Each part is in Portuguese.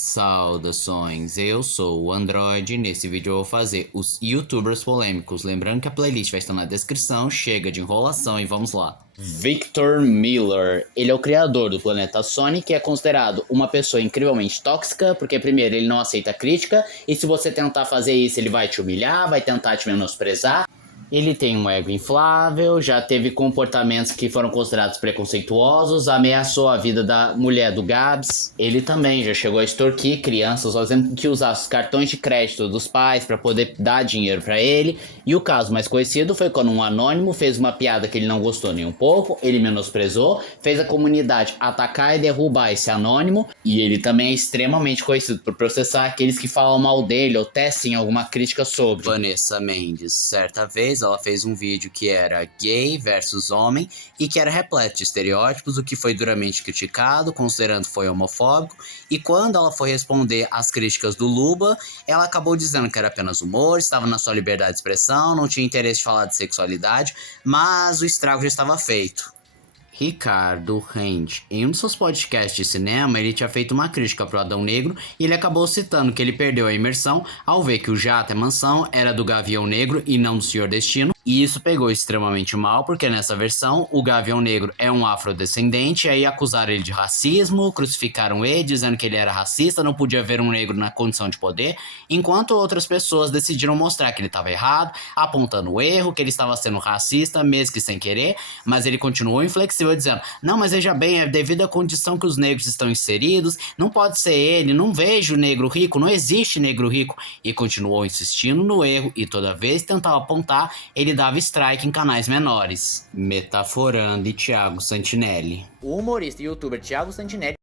Saudações, eu sou o Android e nesse vídeo eu vou fazer os youtubers polêmicos. Lembrando que a playlist vai estar na descrição, chega de enrolação e vamos lá. Victor Miller, ele é o criador do planeta Sonic e é considerado uma pessoa incrivelmente tóxica, porque primeiro ele não aceita crítica e se você tentar fazer isso ele vai te humilhar, vai tentar te menosprezar. Ele tem um ego inflável, já teve comportamentos que foram considerados preconceituosos, ameaçou a vida da mulher do Gabs. Ele também já chegou a extorquir crianças, fazendo que usasse os cartões de crédito dos pais para poder dar dinheiro para ele. E o caso mais conhecido foi quando um anônimo fez uma piada que ele não gostou nem um pouco, ele menosprezou, fez a comunidade atacar e derrubar esse anônimo. E ele também é extremamente conhecido por processar aqueles que falam mal dele ou tecem alguma crítica sobre. Vanessa Mendes, certa vez ela fez um vídeo que era gay versus homem e que era repleto de estereótipos, o que foi duramente criticado, considerando que foi homofóbico, e quando ela foi responder às críticas do Luba, ela acabou dizendo que era apenas humor, estava na sua liberdade de expressão, não tinha interesse de falar de sexualidade, mas o estrago já estava feito. Ricardo Rende, em um dos seus podcasts de cinema, ele tinha feito uma crítica pro Adão Negro e ele acabou citando que ele perdeu a imersão ao ver que o jato e a mansão era do Gavião Negro e não do Senhor Destino. E isso pegou extremamente mal, porque nessa versão o Gavião Negro é um afrodescendente, e aí acusaram ele de racismo, crucificaram ele, dizendo que ele era racista, não podia ver um negro na condição de poder, enquanto outras pessoas decidiram mostrar que ele estava errado, apontando o erro, que ele estava sendo racista, mesmo que sem querer, mas ele continuou inflexível dizendo, não, mas veja bem, é devido à condição que os negros estão inseridos, não pode ser ele, não vejo negro rico, não existe negro rico, e continuou insistindo no erro, e toda vez que tentava apontar, ele dava strike em canais menores. Metaforando e Thiago Santinelli. O humorista e youtuber Thiago Santinelli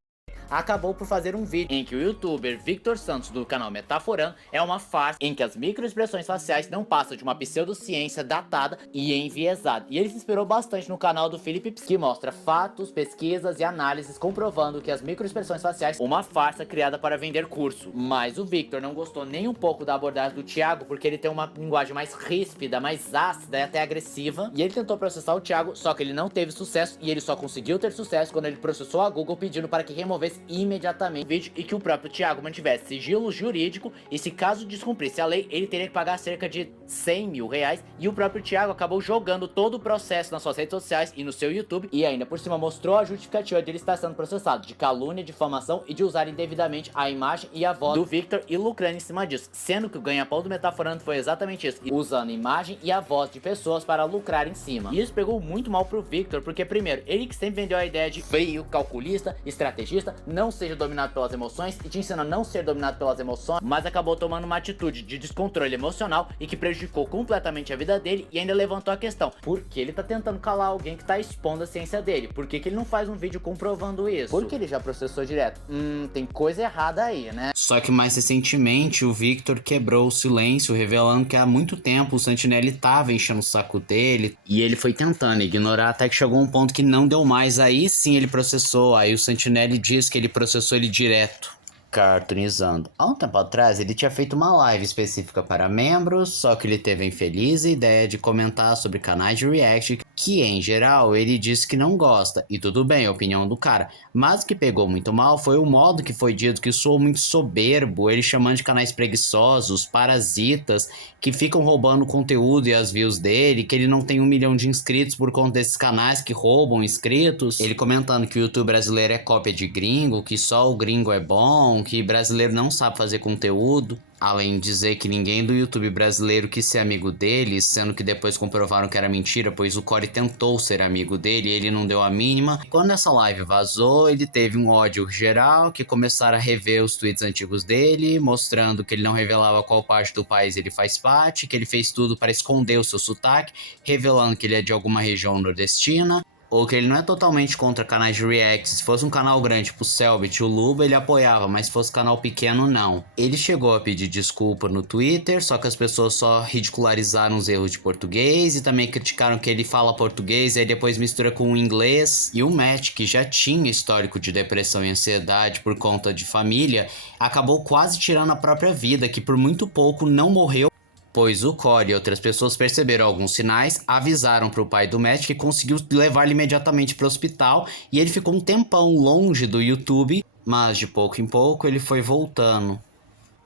acabou por fazer um vídeo em que o youtuber Victor Santos do canal Metaforando é uma farsa em que as microexpressões faciais não passam de uma pseudociência datada e enviesada. E ele se inspirou bastante no canal do Felipe Pss, que mostra fatos, pesquisas e análises comprovando que as microexpressões faciais uma farsa criada para vender curso. Mas o Victor não gostou nem um pouco da abordagem do Thiago porque ele tem uma linguagem mais ríspida, mais ácida e até agressiva. E ele tentou processar o Thiago, só que ele não teve sucesso e ele só conseguiu ter sucesso quando ele processou a Google pedindo para que removesse imediatamente o vídeo e que o próprio Thiago mantivesse sigilo jurídico e se caso descumprisse a lei, ele teria que pagar cerca de 100 mil reais e o próprio Thiago acabou jogando todo o processo nas suas redes sociais e no seu YouTube e ainda por cima mostrou a justificativa de ele estar sendo processado de calúnia, difamação e de usar indevidamente a imagem e a voz do Victor e lucrando em cima disso, sendo que o ganha-pão do Metaforando foi exatamente isso, usando imagem e a voz de pessoas para lucrar em cima. E isso pegou muito mal pro Victor, porque primeiro, ele que sempre vendeu a ideia de frio, calculista, estrategista, não seja dominado pelas emoções e te ensina a não ser dominado pelas emoções, mas acabou tomando uma atitude de descontrole emocional e que prejudicou completamente a vida dele e ainda levantou a questão, por que ele tá tentando calar alguém que tá expondo a ciência dele? Por que ele não faz um vídeo comprovando isso? Porque ele já processou direto. Tem coisa errada aí, né? Só que mais recentemente o Victor quebrou o silêncio, revelando que há muito tempo o Santinelli tava enchendo o saco dele e ele foi tentando ignorar até que chegou um ponto que não deu mais, aí sim ele processou, aí o Santinelli disse que ele processou ele direto. Cartoonizando. Há um tempo atrás ele tinha feito uma live específica para membros, só que ele teve a infeliz ideia de comentar sobre canais de react que em geral ele disse que não gosta, e tudo bem, a opinião do cara, mas o que pegou muito mal foi o modo que foi dito, que soou muito soberbo, ele chamando de canais preguiçosos, parasitas, que ficam roubando o conteúdo e as views dele, que ele não tem 1 milhão de inscritos por conta desses canais que roubam inscritos, ele comentando que o YouTube brasileiro é cópia de gringo, que só o gringo é bom, que brasileiro não sabe fazer conteúdo. Além de dizer que ninguém do YouTube brasileiro quis ser amigo dele, sendo que depois comprovaram que era mentira, pois o Corey tentou ser amigo dele e ele não deu a mínima. Quando essa live vazou, ele teve um ódio geral, que começaram a rever os tweets antigos dele, mostrando que ele não revelava qual parte do país ele faz parte, que ele fez tudo para esconder o seu sotaque, revelando que ele é de alguma região nordestina. Ou que ele não é totalmente contra canais de react. Se fosse um canal grande tipo o Selbit, o Luba, ele apoiava, mas se fosse canal pequeno, não. Ele chegou a pedir desculpa no Twitter, só que as pessoas só ridicularizaram os erros de português e também criticaram que ele fala português e aí depois mistura com o inglês. E o Matt, que já tinha histórico de depressão e ansiedade por conta de família, acabou quase tirando a própria vida, que por muito pouco não morreu, pois o Corey e outras pessoas perceberam alguns sinais, avisaram para o pai do Matt, que conseguiu levar ele imediatamente para o hospital e ele ficou um tempão longe do YouTube mas de pouco em pouco ele foi voltando.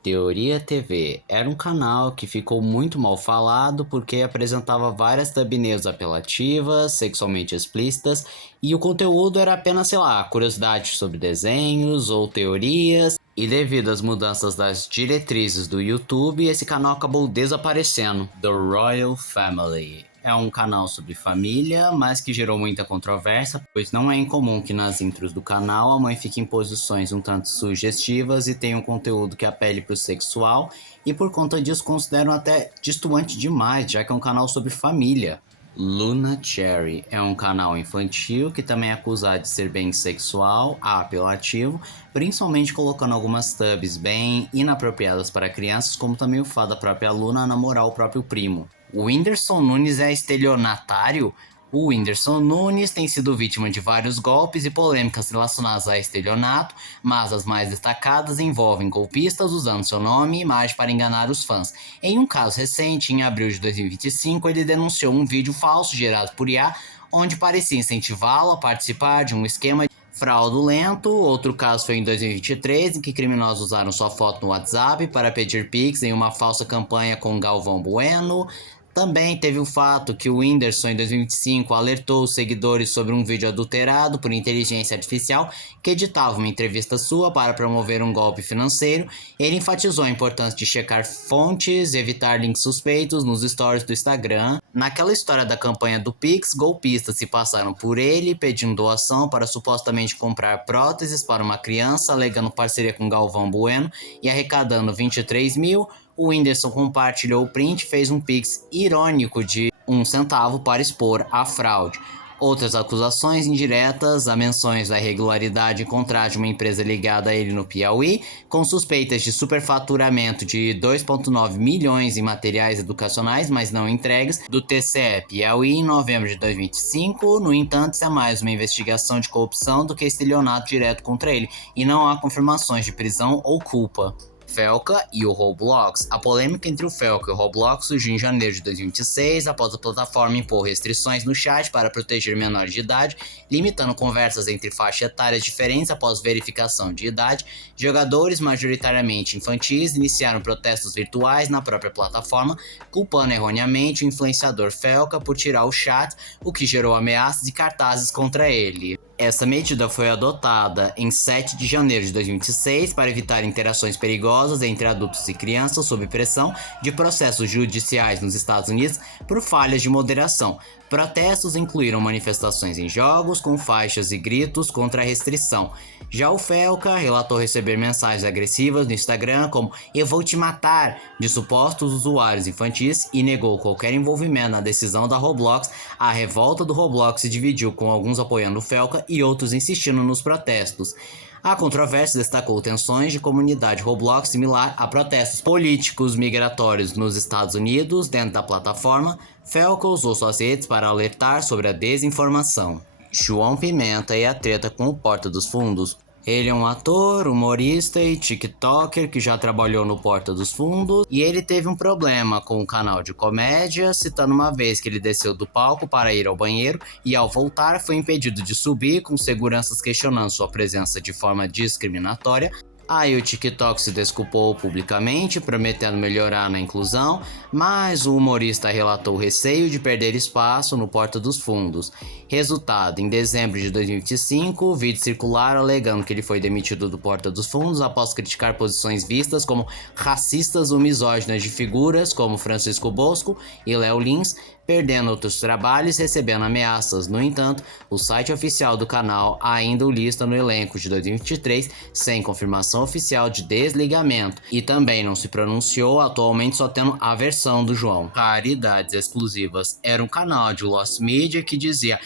Teoria TV era um canal que ficou muito mal falado porque apresentava várias thumbnails apelativas, sexualmente explícitas, e o conteúdo era apenas, sei lá, curiosidades sobre desenhos ou teorias. E devido às mudanças das diretrizes do YouTube, esse canal acabou desaparecendo. The Royal Family é um canal sobre família, mas que gerou muita controvérsia, pois não é incomum que nas intros do canal a mãe fique em posições um tanto sugestivas e tenha um conteúdo que apele para o sexual, e por conta disso consideram até distoante demais, já que é um canal sobre família. Luna Cherry é um canal infantil que também é acusado de ser bem sexual, apelativo, principalmente colocando algumas thumbs bem inapropriadas para crianças, como também o fato da própria Luna namorar o próprio primo. O Whindersson Nunes é estelionatário? O Whindersson Nunes tem sido vítima de vários golpes e polêmicas relacionadas a estelionato, mas as mais destacadas envolvem golpistas usando seu nome e imagem para enganar os fãs. Em um caso recente, em abril de 2025, ele denunciou um vídeo falso gerado por IA, onde parecia incentivá-lo a participar de um esquema fraudulento. Outro caso foi em 2023, em que criminosos usaram sua foto no WhatsApp para pedir Pix em uma falsa campanha com Galvão Bueno. Também teve o fato que o Whindersson, em 2025, alertou os seguidores sobre um vídeo adulterado por inteligência artificial que editava uma entrevista sua para promover um golpe financeiro. Ele enfatizou a importância de checar fontes, evitar links suspeitos nos stories do Instagram. Naquela história da campanha do Pix, golpistas se passaram por ele, pedindo doação para supostamente comprar próteses para uma criança, alegando parceria com Galvão Bueno e arrecadando 23 mil. O Whindersson compartilhou o print e fez um pix irônico de 1 centavo para expor a fraude. Outras acusações indiretas a menções da irregularidade em contrato de uma empresa ligada a ele no Piauí, com suspeitas de superfaturamento de 2,9 milhões em materiais educacionais, mas não entregues, do TCE Piauí em novembro de 2025. No entanto, isso é mais uma investigação de corrupção do que estelionato direto contra ele, e não há confirmações de prisão ou culpa. Felca e o Roblox. A polêmica entre o Felca e o Roblox surgiu em janeiro de 2026, após a plataforma impor restrições no chat para proteger menores de idade, limitando conversas entre faixas etárias diferentes após verificação de idade. Jogadores majoritariamente infantis iniciaram protestos virtuais na própria plataforma, culpando erroneamente o influenciador Felca por tirar o chat, o que gerou ameaças e cartazes contra ele. Essa medida foi adotada em 7 de janeiro de 2026 para evitar interações perigosas entre adultos e crianças sob pressão de processos judiciais nos Estados Unidos por falhas de moderação. Protestos incluíram manifestações em jogos com faixas e gritos contra a restrição. Já o Felca relatou receber mensagens agressivas no Instagram como "eu vou te matar" de supostos usuários infantis e negou qualquer envolvimento na decisão da Roblox. A revolta do Roblox se dividiu, com alguns apoiando o Felca e outros insistindo nos protestos. A controvérsia destacou tensões de comunidade Roblox similar a protestos políticos migratórios nos Estados Unidos. Dentro da plataforma, Felca usou suas redes para alertar sobre a desinformação. João Pimenta e a treta com o Porta dos Fundos. Ele é um ator, humorista e tiktoker que já trabalhou no Porta dos Fundos, e ele teve um problema com o canal de comédia, citando uma vez que ele desceu do palco para ir ao banheiro e ao voltar foi impedido de subir, com seguranças questionando sua presença de forma discriminatória. Aí o TikTok se desculpou publicamente, prometendo melhorar na inclusão, mas o humorista relatou receio de perder espaço no Porta dos Fundos. Resultado: em dezembro de 2025, o vídeo circular alegando que ele foi demitido do Porta dos Fundos após criticar posições vistas como racistas ou misóginas de figuras como Francisco Bosco e Léo Lins, perdendo outros trabalhos e recebendo ameaças. No entanto, o site oficial do canal ainda o lista no elenco de 2023, sem confirmação oficial de desligamento, e também não se pronunciou, atualmente só tendo a versão do João. Raridades exclusivas era um canal de Lost Media que dizia: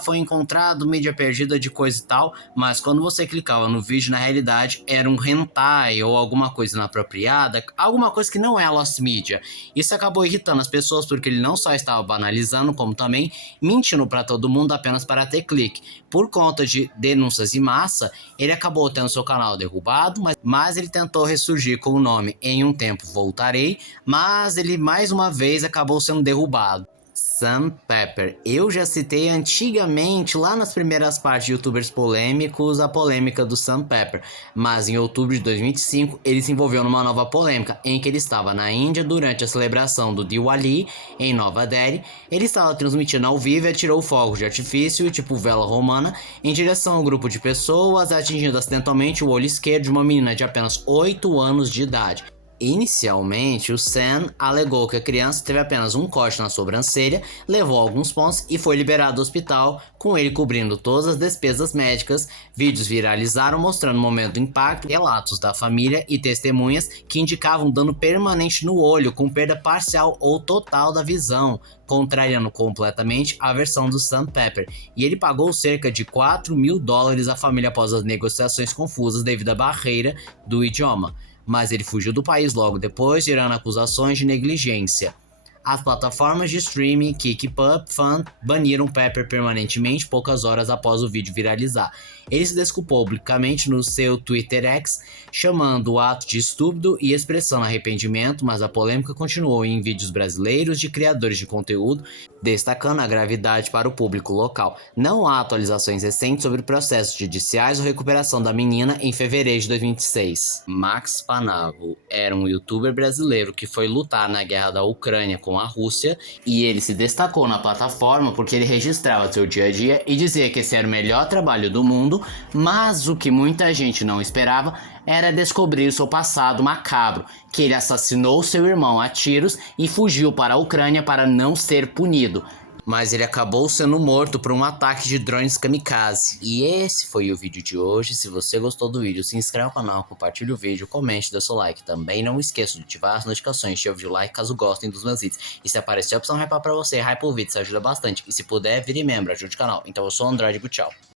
foi encontrado mídia perdida de coisa e tal, mas quando você clicava no vídeo, na realidade era um hentai ou alguma coisa inapropriada, alguma coisa que não é Lost Media. Isso acabou irritando as pessoas porque ele não só estava banalizando, como também mentindo para todo mundo apenas para ter clique. Por conta de denúncias em massa, ele acabou tendo seu canal derrubado, mas ele tentou ressurgir com o nome Em Um Tempo Voltarei, mas ele mais uma vez acabou sendo derrubado. Sam Pepper. Eu já citei antigamente, lá nas primeiras partes de youtubers polêmicos, a polêmica do Sam Pepper. Mas em outubro de 2025, ele se envolveu numa nova polêmica, em que ele estava na Índia durante a celebração do Diwali, em Nova Delhi. Ele estava transmitindo ao vivo e atirou fogos de artifício, tipo vela romana, em direção ao grupo de pessoas, atingindo acidentalmente o olho esquerdo de uma menina de apenas 8 anos de idade. Inicialmente, o Sam alegou que a criança teve apenas um corte na sobrancelha, levou alguns pontos e foi liberado do hospital, com ele cobrindo todas as despesas médicas. Vídeos viralizaram mostrando o momento do impacto, relatos da família e testemunhas que indicavam dano permanente no olho, com perda parcial ou total da visão, contrariando completamente a versão do Sam Pepper. E ele pagou cerca de $4.000 à família após as negociações confusas devido à barreira do idioma. Mas ele fugiu do país logo depois, gerando acusações de negligência. As plataformas de streaming KickPub Fan baniram Pepper permanentemente poucas horas após o vídeo viralizar. Ele se desculpou publicamente no seu Twitter X, chamando o ato de estúpido e expressando arrependimento, mas a polêmica continuou em vídeos brasileiros de criadores de conteúdo, destacando a gravidade para o público local. Não há atualizações recentes sobre processos judiciais ou recuperação da menina em fevereiro de 2026. Max Panavo era um youtuber brasileiro que foi lutar na guerra da Ucrânia com a Rússia, e ele se destacou na plataforma porque ele registrava seu dia a dia e dizia que esse era o melhor trabalho do mundo, mas o que muita gente não esperava era descobrir seu passado macabro, que ele assassinou seu irmão a tiros e fugiu para a Ucrânia para não ser punido. Mas ele acabou sendo morto por um ataque de drones kamikaze. E esse foi o vídeo de hoje. Se você gostou do vídeo, se inscreve no canal, compartilhe o vídeo, comente, dê seu like. Também não esqueça de ativar as notificações, chave de like caso gostem dos meus vídeos. E se aparecer a opção hypar pra você, hype o vídeo, isso ajuda bastante. E se puder, vire membro, ajude o canal. Então eu sou o Andrade, tchau.